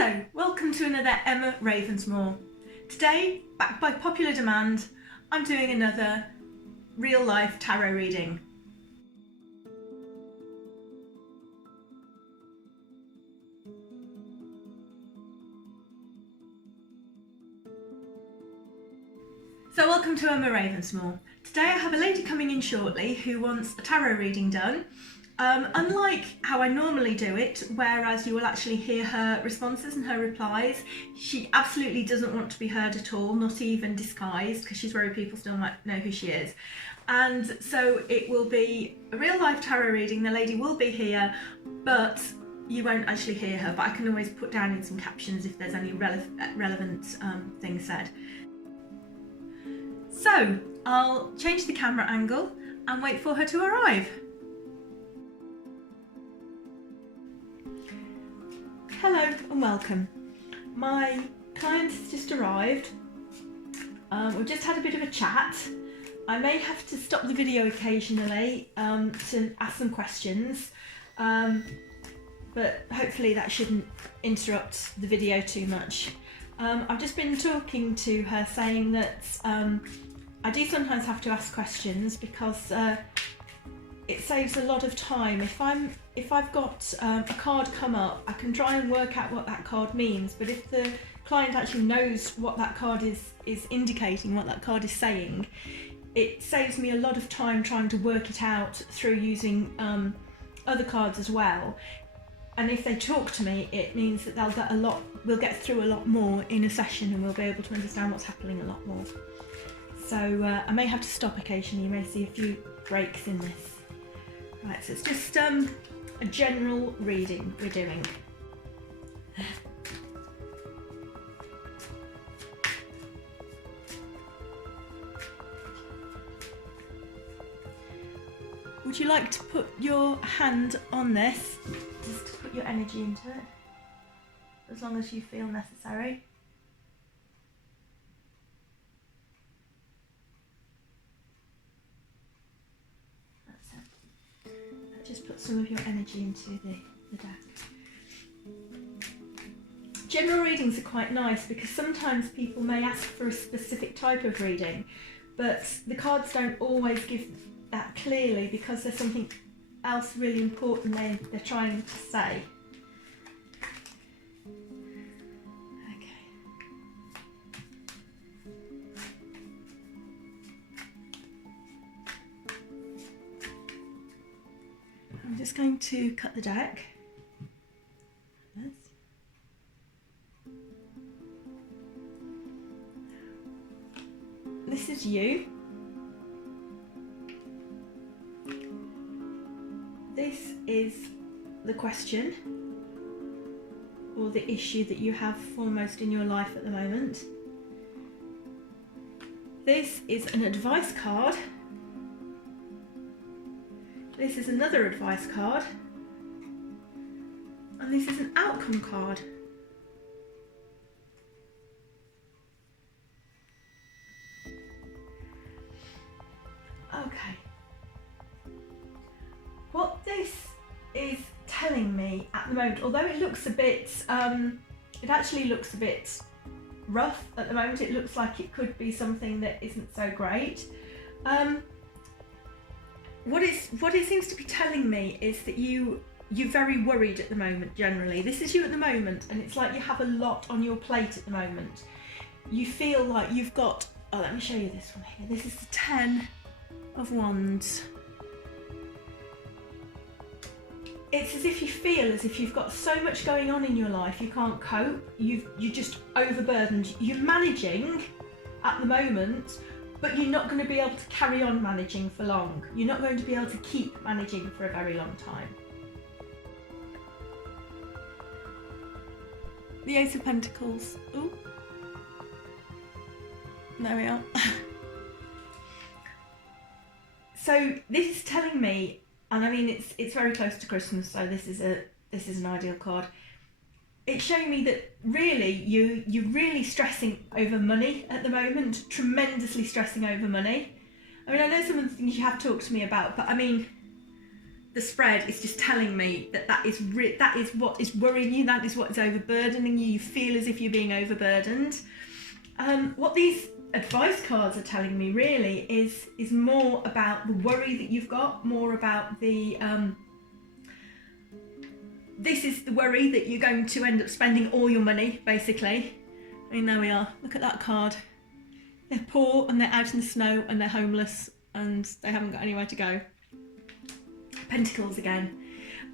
Hello, welcome to another Emma Ravensmore. Today, backed by popular demand, I'm doing another real-life tarot reading. So welcome to Emma Ravensmore. Today I have a lady coming in shortly who wants a tarot reading done. Unlike how I normally do it, whereas you will actually hear her responses and her replies, she absolutely doesn't want to be heard at all, not even disguised, because she's worried people still might know who she is. And so it will be a real life tarot reading. The lady will be here, but you won't actually hear her, but I can always put down in some captions if there's any relevant things said. So I'll change the camera angle and wait for her to arrive. Hello and welcome. My client has just arrived. We've just had a bit of a chat. I may have to stop the video occasionally to ask some questions, but hopefully that shouldn't interrupt the video too much. I've just been talking to her saying that I do sometimes have to ask questions because it saves a lot of time. If I've got a card come up, I can try and work out what that card means, but if the client actually knows what that card is indicating, what that card is saying, it saves me a lot of time trying to work it out through using other cards as well. And if they talk to me, it means that we'll get through a lot more in a session and we'll be able to understand what's happening a lot more. So I may have to stop occasionally. You may see a few breaks in this. Right, so it's just a general reading we're doing. Would you like to put your hand on this, just to put your energy into it, as long as you feel necessary? Just put some of your energy into the deck. General readings are quite nice because sometimes people may ask for a specific type of reading, but the cards don't always give that clearly because there's something else really important they're trying to say. I'm just going to cut the deck. This is you. This is the question or the issue that you have foremost in your life at the moment. This is an advice card. This is another advice card, and this is an outcome card. Okay. What this is telling me at the moment, although it looks a bit, it actually looks a bit rough at the moment, it looks like it could be something that isn't so great. What it seems to be telling me is that you're very worried at the moment generally. This is you at the moment, and it's like you have a lot on your plate at the moment. You feel like you've got, let me show you this one here. This is the 10 of Wands. It's as if you feel as if you've got so much going on in your life, you can't cope, you're just overburdened. You're managing at the moment, but you're not going to be able to carry on managing for long. You're not going to be able to keep managing for a very long time. The Ace of Pentacles. Ooh. There we are. So this is telling me, and I mean it's very close to Christmas, so this is an ideal card. It's showing me that really you're really stressing over money at the moment, tremendously stressing over money. I mean, I know some of the things you have talked to me about, but I mean, the spread is just telling me that that is what is worrying you, that is what is overburdening you. You feel as if you're being overburdened. What these advice cards are telling me really is more about the worry that you've got, more about the this is the worry that you're going to end up spending all your money, basically. I mean, there we are. Look at that card. They're poor and they're out in the snow and they're homeless and they haven't got anywhere to go. Pentacles again.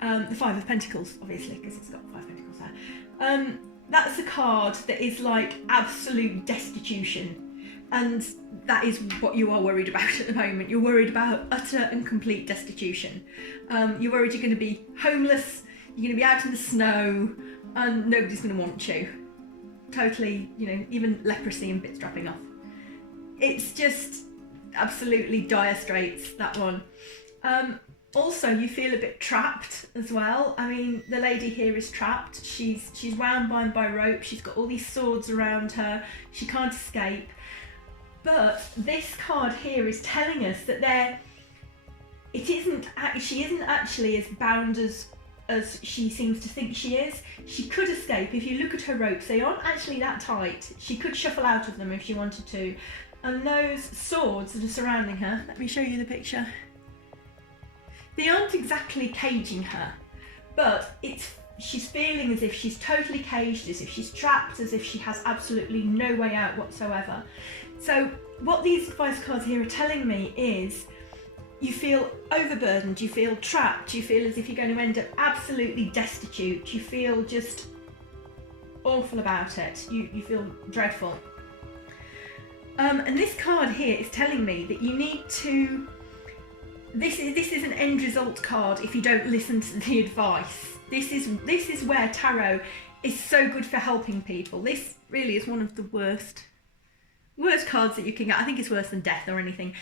The Five of Pentacles, obviously, because it's got 5 pentacles there. That's a card that is like absolute destitution. And that is what you are worried about at the moment. You're worried about utter and complete destitution. You're worried you're going to be homeless, you're going to be out in the snow, and nobody's going to want you. Totally, you know, even leprosy and bits dropping off. It's just absolutely dire straits, that one. Also, you feel a bit trapped as well. I mean, the lady here is trapped. She's wound by rope. She's got all these swords around her. She can't escape. But this card here is telling us that she isn't actually as bound as she seems to think she is. She could escape. If you look at her ropes, they aren't actually that tight. She could shuffle out of them if she wanted to. And those swords that are surrounding her, let me show you the picture. They aren't exactly caging her, but she's feeling as if she's totally caged, as if she's trapped, as if she has absolutely no way out whatsoever. So what these advice cards here are telling me is you feel overburdened, you feel trapped, you feel as if you're going to end up absolutely destitute, you feel just awful about it, you feel dreadful. And this card here is telling me that you need to... This is an end result card if you don't listen to the advice. This is where tarot is so good for helping people. This really is one of the worst cards that you can get. I think it's worse than death or anything.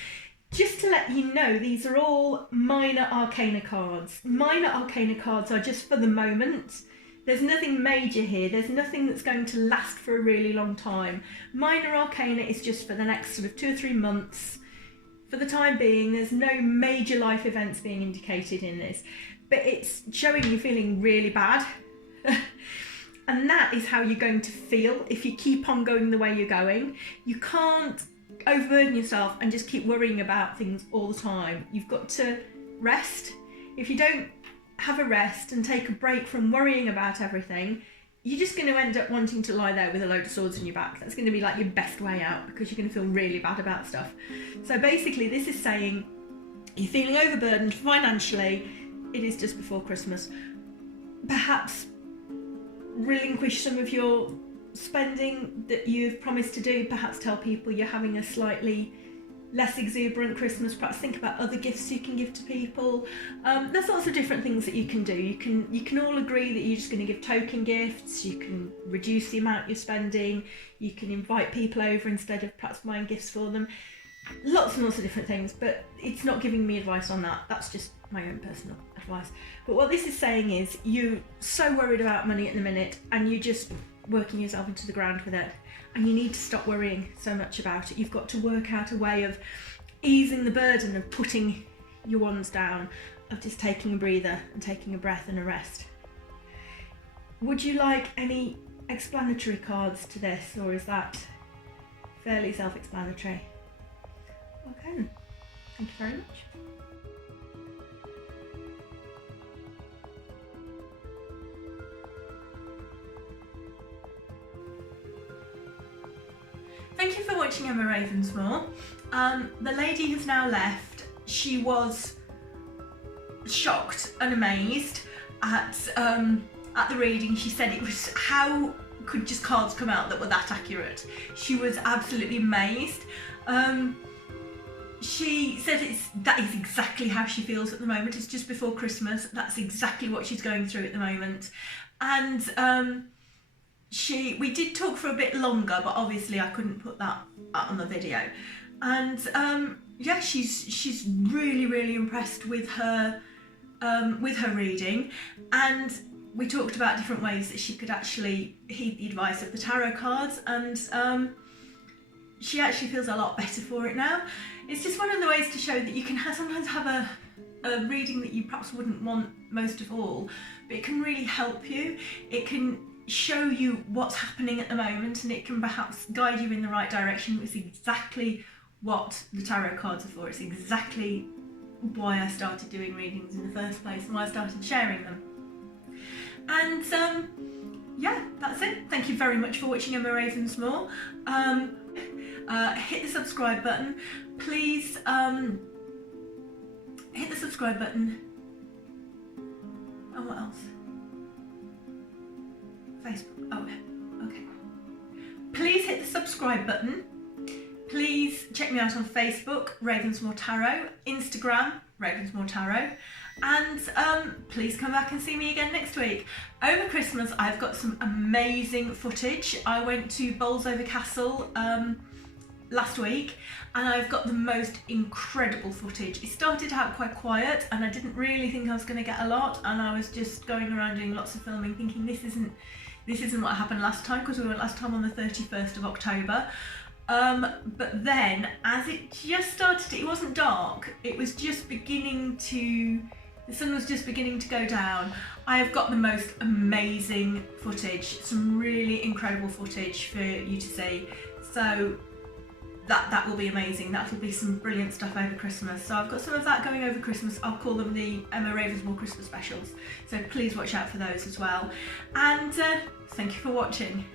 Just to let you know, these are all minor arcana cards. Minor arcana cards are just for the moment. There's nothing major here. There's nothing that's going to last for a really long time. Minor arcana is just for the next sort of 2 or 3 months. For the time being, there's no major life events being indicated in this, but it's showing you feeling really bad. And that is how you're going to feel if you keep on going the way you're going. You can't overburden yourself and just keep worrying about things all the time. You've got to rest. If you don't have a rest and take a break from worrying about everything, you're just going to end up wanting to lie there with a load of swords in your back. That's going to be like your best way out because you're going to feel really bad about stuff. So basically this is saying you're feeling overburdened financially. It is just before Christmas. Perhaps relinquish some of your spending that you've promised to do. Perhaps tell people you're having a slightly less exuberant Christmas. Perhaps think about other gifts you can give to people. There's lots of different things that you can do. You can all agree that you're just going to give token gifts. You can reduce the amount you're spending. You can invite people over instead of perhaps buying gifts for them. Lots and lots of different things, but it's not giving me advice on that. That's just my own personal advice. But what this is saying is you're so worried about money at the minute and you're just working yourself into the ground with it. And you need to stop worrying so much about it. You've got to work out a way of easing the burden of putting your wands down, of just taking a breather and taking a breath and a rest. Would you like any explanatory cards to this, or is that fairly self-explanatory? Okay, thank you very much. Thank you for watching Emma Ravensmore. The lady has now left. She was shocked and amazed at the reading. She said it was, how could just cards come out that were that accurate? She was absolutely amazed. She said that is exactly how she feels at the moment. It's just before Christmas. That's exactly what she's going through at the moment. And we did talk for a bit longer, but obviously I couldn't put that on the video. And yeah, she's really impressed with her reading, and we talked about different ways that she could actually heed the advice of the tarot cards, and she actually feels a lot better for it now. It's just one of the ways to show that you can sometimes have a a reading that you perhaps wouldn't want most of all, but it can really help you. It can show you what's happening at the moment, and it can perhaps guide you in the right direction. It's exactly what the tarot cards are for. It's exactly why I started doing readings in the first place and why I started sharing them. And yeah, that's it. Thank you very much for watching Emma Ravensmore. Hit the subscribe button. Please hit the subscribe button. And what else? Facebook. Oh, okay. Please hit the subscribe button. Please check me out on Facebook, Ravensmore Tarot, Instagram, Ravensmore Tarot, and please come back and see me again next week. Over Christmas, I've got some amazing footage. I went to Bolsover Castle last week, and I've got the most incredible footage. It started out quite quiet, and I didn't really think I was going to get a lot, and I was just going around doing lots of filming, thinking this isn't what happened last time, because we went last time on the 31st of October. But then, as it just started, it wasn't dark, it was just beginning to, the sun was just beginning to go down. I have got the most amazing footage, some really incredible footage for you to see. So that will be amazing. That will be some brilliant stuff over Christmas. So I've got some of that going over Christmas. I'll call them the Emma Ravensmore Christmas specials. So please watch out for those as well. And thank you for watching.